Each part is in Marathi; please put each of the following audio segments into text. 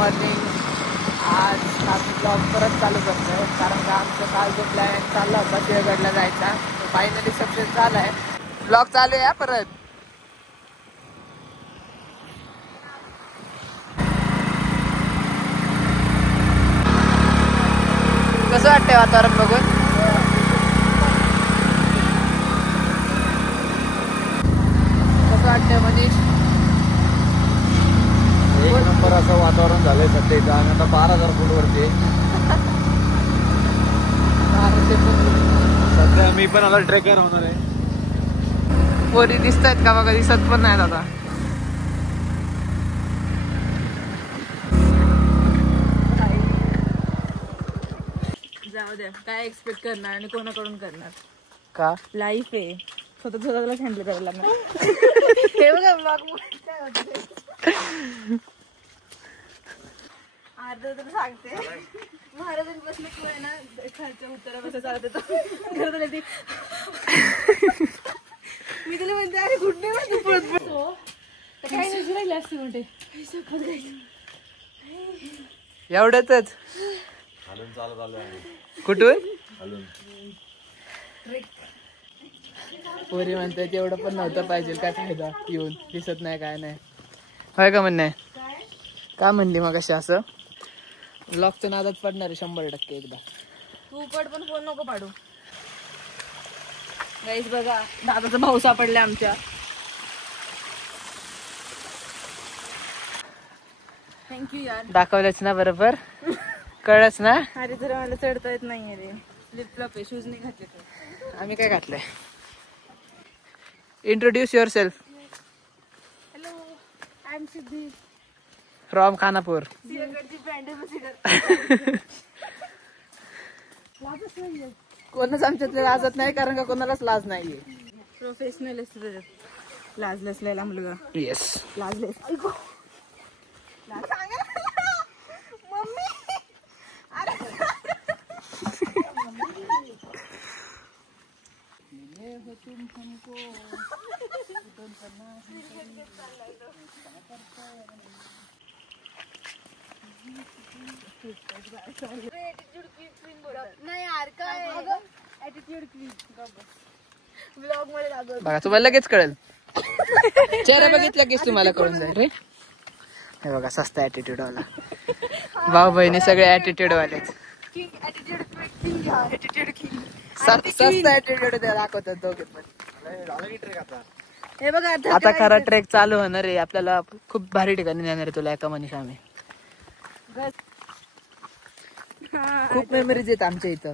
मॉर्निंग. आज आम्ही ब्लॉग परत चालू करतोय कारण का आमचं काल जो प्लॅन चालला होता सिंहगडला जायचा तो फायनली सक्सेस झालाय. ब्लॉग चालू आहे परत. कसं वाटतंय वातावरण बघून? कसं वाटतंय मनीष? एक नंबर असं वातावरण झालंय सध्या. आम्ही आता 12,000 फूट वरती. सध्या मी पण आता ट्रेकर होणार आहे. पोरी दिसत आहेत का बघा? दिसत पण नाहीत आता. जाऊ द्या, काय एक्सपेक्ट करणार आणि कोणाकडून करणार? का लाईफ आहे, स्वतःला हँडल करायला लागणार. हे बघा ब्लॉग काय होतं अर्ध तर सांगते. महाराजांनी बसले किंवा ना खालच्या उत्तरा बसा चालत होतो. खरं ती मी तुला म्हणते अरे कुठे काय नजर राहिली असते म्हणते एवढ्यातच हलून चालत आलो आहे. कुठून? हलून. पोरी म्हणतात एवढं पण नव्हतं पाहिजे, काय फायदा येऊन दिसत नाही काय नाही. होय का म्हणणं आहे? का म्हणली मग अशी असं? ब्लॉगच्या नादात पडणार आहे 100% एकदा. तू पड पण फोन नको पाडू. गाईस बघा दादाचा भाऊ सापडले आमच्या. थँक्यू यार. दाखवलंच ना बरोबर? कळच ना? अरे जरा मला चढता येत नाहीये रे. फ्लिप फ्लॉप आहे, शूज नाही घातले तर. आम्ही काय घातलंय? Introduce yourself. Hello, I am Siddhi. From Khanapur. सिंहगडची ब्रँड एम्बॅसिडर. लाजच नाहीये. कोणच आमच्यातले लाजत नाही कारण का कोणालाच लाज नाहीये. प्रोफेशनल असतो त्याच्यात. लाज नसलेला मुलगा. येस. लाजलेस. मम्मी बघा तुम्हाला लगेच कळेल. चेहरा बघितला की तुम्हाला कळून जाईल रे. हे बघा सस्ता ऍटिट्यूड वाला. भाऊ बहिणी सगळे ऍटिट्यूड वालेच. सस्ता ऍटिट्यूड दाखवतात दोघे पण. हे बघा आता खरा ट्रेक चालू होणार आहे. आपल्याला खूप भारी ठिकाणी नेणार आहे तुला एका मनीषा आम्ही. खूप मेमरीज आहेत आमच्या इथं.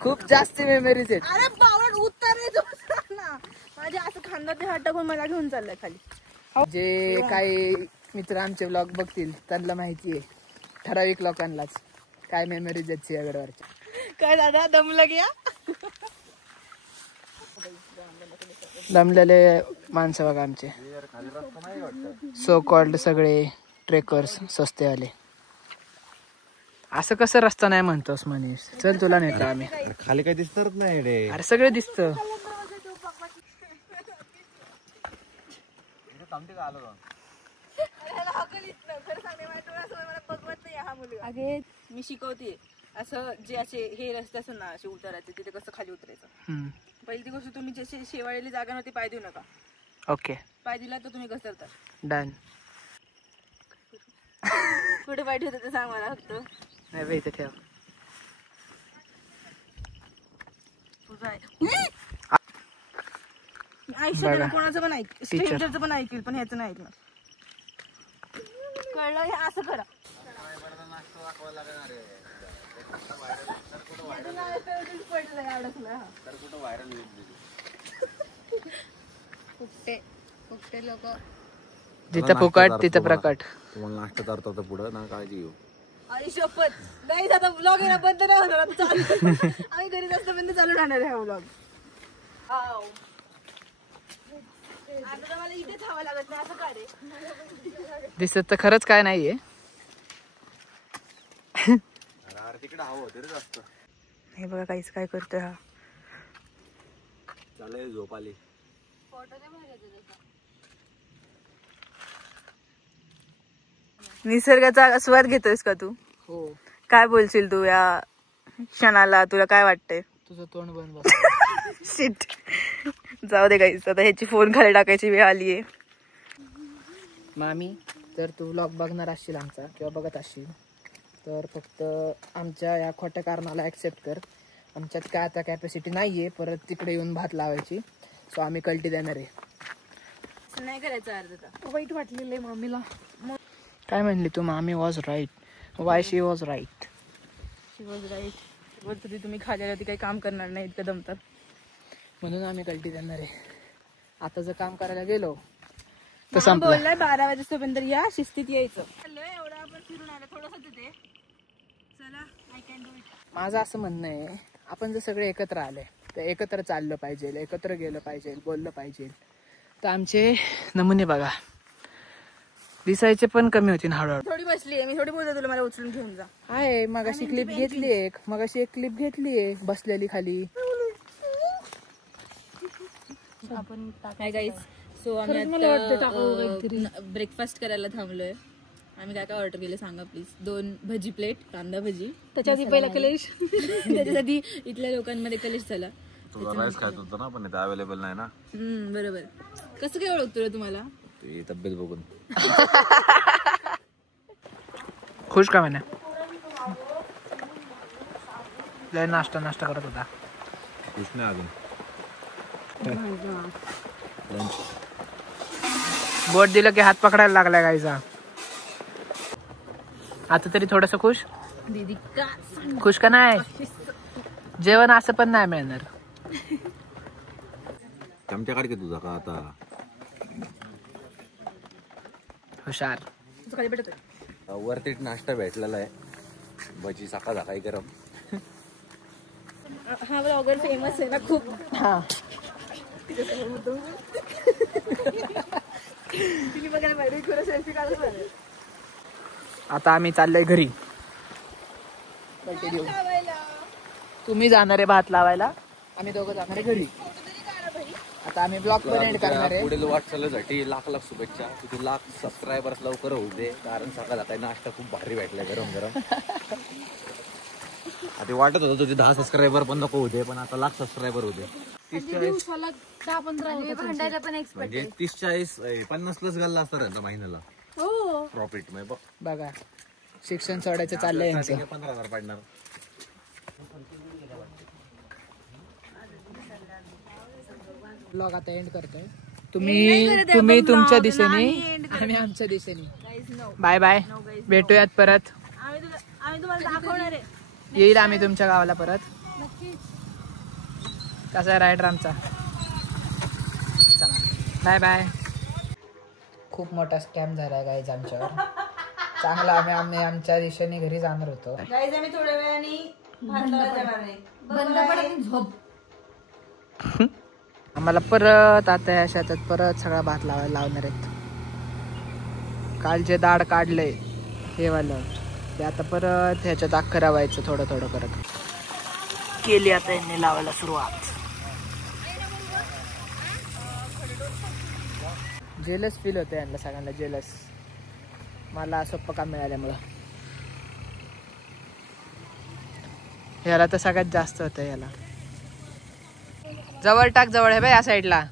खूप जास्त मेमरीज आहेत. अरे बावड उत्तर माझ्या असं खांद्यात हात टाकून मला घेऊन चाललाय खाली. जे काही मित्र आमचे ब्लॉग बघतील त्यांना माहिती आहे ठराविक लोकांनाच काय मेमरीज आहेत सिंहगडवरच्या. काय दादा दमला गया? दमलेले माणसं बघा आमचे. सो कॉल्ड सगळे ट्रेकर्स सस्तेवाले. असं कसं रस्ता नाही म्हणतोस मनीष? चल तुला नेतो आम्ही. खाली काही दिसतच नाही रे. अरे सगळं दिसतं. अगे मी शिकवते असं जे असे हे रस्ते असं ना असे उतरायचे तिथे कसं खाली उतरायचं. पहिली गोष्ट तुम्ही जशी शेवाळलेली जागा नव्हती पाय देऊ नका. ओके पाय दिला तर तुम्ही घसरता. डन. कुठे पाय ठेवतो ते सांग मला फक्त. नाही इथे ठेव. तुझं आहे आयुष्यात कोणाचं पण ऐक, स्ट्रेंजरचं पण ऐकेल पण ह्याचं नाही ऐकणार. कळलं? हे असं करा. जिथं फुकट तिथं प्रकट. तुम्हाला नाश्ता करतो पुढे ना काळजी घेऊ. आणि शपथ नाही आता ब्लॉग येणं बंद नाही होणार. आता चालू आम्ही घरी जास्तपर्यंत चालू राहणार आहे हा ब्लॉग. आता मला इथेच हवं लागत नाही असं का रे? दिसत तर खरंच काय नाहीये. तिकडे हवं होते रे जास्त. हे बघा काहीच काय करतोय हा. चालेल झोप आली. निसर्गाचा आस्वाद घेतोयस का तू? हो. काय बोलशील तू या क्षणाला? तुला काय वाटतंय? तुझं तोंड बंद बस. शिट. जाऊ दे गाईस, आता ह्याची फोन खाली टाकायची वेळ आलीये. मामी, तर तू व्लॉग बघणार असशील आमचा किंवा बघत असशील तर फक्त आमच्या या खोट्या कारणाला ॲक्सेप्ट कर. आमच्यात काय आता कॅपॅसिटी नाही आहे परत तिकडे येऊन भात लावायची. सो आम्ही कल्टी देणार आहे. नाही करायचं अर्धा. वाईट वाटलेलं आहे मामीला. काय म्हणली तू? मामी was right. Why she was right? She was right. वरती तुम्ही खाल्यावरती काही काम करणार नाही इतकं दमतात म्हणून आम्ही कल्टी देणार आहे. आता जर काम करायला गेलो तर तर संपलं. बोललाय 12 वाजेपर्यंत या, शिस्तीत यायचं. एवढं आपण फिरून आलं थोडंसं ते. चला, आय कॅन डू इट. माझं असं म्हणणं आहे, आपण जर सगळे एकत्र आले तर एकत्र चाललं पाहिजे, एकत्र गेलं पाहिजे, बोललं पाहिजे. तर आमचे नमुने बघा, दिसायचे पण कमी होतील हळूहळू. थोडी बसली आहे मी, थोडी बोलते तुला मला उचलून घेऊन जा. आहे मगाशी क्लिप घेतली एक, मगाशी एक क्लिप घेतलीये बसलेली खाली. आपण हाय गाईस, सो आम्ही आता ब्रेकफास्ट करायला थांबलोय. आम्ही काय काय ऑर्डर केलं सांगा प्लीज. 2 भजी प्लेट, कांदा भजी. त्याच्यासाठी पहिला कलेश. त्याच्यासाठी इथल्या लोकांमध्ये कलेश झाला. तुला राईस खायचं होतं ना, पण इथे अवेलेबल नाही ना. बरोबर. कसं काय ओळखतो रे तुम्हाला? ती तब्येत बघून. खुश का म्हणे? लय नाश्ता करत होता. खुश नाही अजून. बोट दिलं की हात पकडायला लागलाय गायचा. आता तरी थोडस खुश. दीदी का खुश का नाही? जेवण असं पण नाही मिळणार. चमचा काढ की तुझा का आता. हुशार. खाली भेटतोय. वरती नाश्ता भेटलेला आहे. भजी सकाळ सकाळी गरम. हा ब्लॉगर फेमस आहे ना खूप. हा. तिने बघायला पाहिजे, खरं सेल्फी काढलं पाहिजे. आता आम्ही चाललोय घरी. तुम्ही जाणार आहे भात लावायला, आम्ही दोघं जाणार आहे घरी. आता आम्ही ब्लॉग पण एंड करणार आहे. पुढील वाटचालीसाठी लाख शुभेच्छा. तुझे लाख सबस्क्रायबर्स लवकर होऊ दे, कारण सकाळ सकाळी नाश्ता खूप भारी भेटलाय गरम गरम. आधी वाटत होतं तुझे 10 सबस्क्रायबर पण नको होते, पण आता लाख सबस्क्रायबर होते. 10-15 म्हणजे 30-40 50 प्लस गल्ला असतं त्यांचा महिन्याला प्रॉफिट. बघा, शिक्षण सोडायचं चाललंय यांचं. 15,000 पडणार. ब्लॉग आता एंड करतोय. तुम्ही तुमच्या दिशेने, आम्ही आमच्या दिशेने. Bye bye. भेटूयात परत. आम्ही तुम्हाला दाखवणार आहे. येईल आम्ही तुमच्या गावाला परत. कसा आहे रायडर आमचा? चला बाय बाय. खूप मोठा स्कॅम झाला गाईज आमच्यावर. चांगला आम्ही आमच्या दिशेने घरी जाणार होतो. गाईज आम्ही थोड्या वेळाने भारताला जाणार आहे. बंद पडत झोप. आम्हाला परत आता या शेतात परत सगळा भात लावणार आहेत. काल जे दाड काढलंय हे वालं, ते आता परत ह्याच्यात अख्खं रावायचं थोडं थोडं करत. केली आता यांनी लावायला सुरुवात. जेलस फील होतं यांना सगळ्यांना, जेलस. मला सोपं काम मिळाल्यामुळं. ह्याला तर सगळ्यात जास्त होतं. याला जवळ टाक, जवळ आहे बाय या साईडला.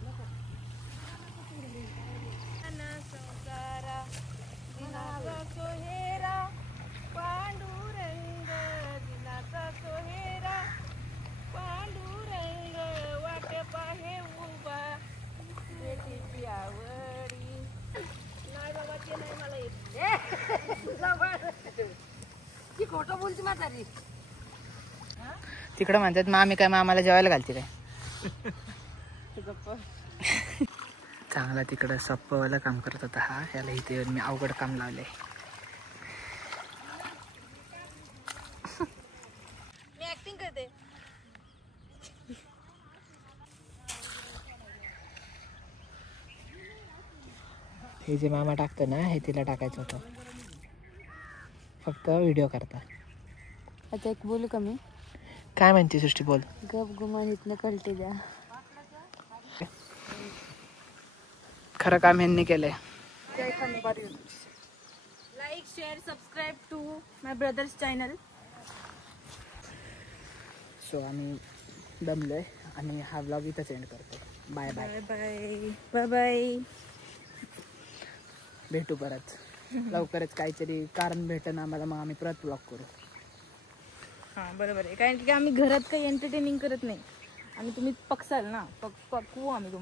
तिकडं म्हणतात मामी काय मामाला जेवायला घालते काय. चांगला तिकडं सप्पवाला काम करत होता हा. याला इथे मी अवघड काम लावलंय. मी ऍक्टिंग करते. हे जे मामा टाकतं ना, हे तिला टाकायचं होतं. फक्त व्हिडिओ करता. आता एक बोलू का मी? काय म्हणते सृष्टी? बोल. गप गुमान इथनं कळते द्या. खरं काम ह्यांनी केलंय. Like share subscribe to my brother's channel. So आम्ही दमलोय आणि हा व्लॉग इथंच एंड करतो. Bye bye bye bye bye bye. भेटू परत लवकरच. काहीतरी कारण भेटेल आम्हाला, मग आम्ही परत व्लॉग करू. हा बरोबर आहे, कारण की आम्ही घरात काही एंटरटेनिंग करत नाही. आणि तुम्ही पकसाल ना, पकवू आम्ही तुम्हाला.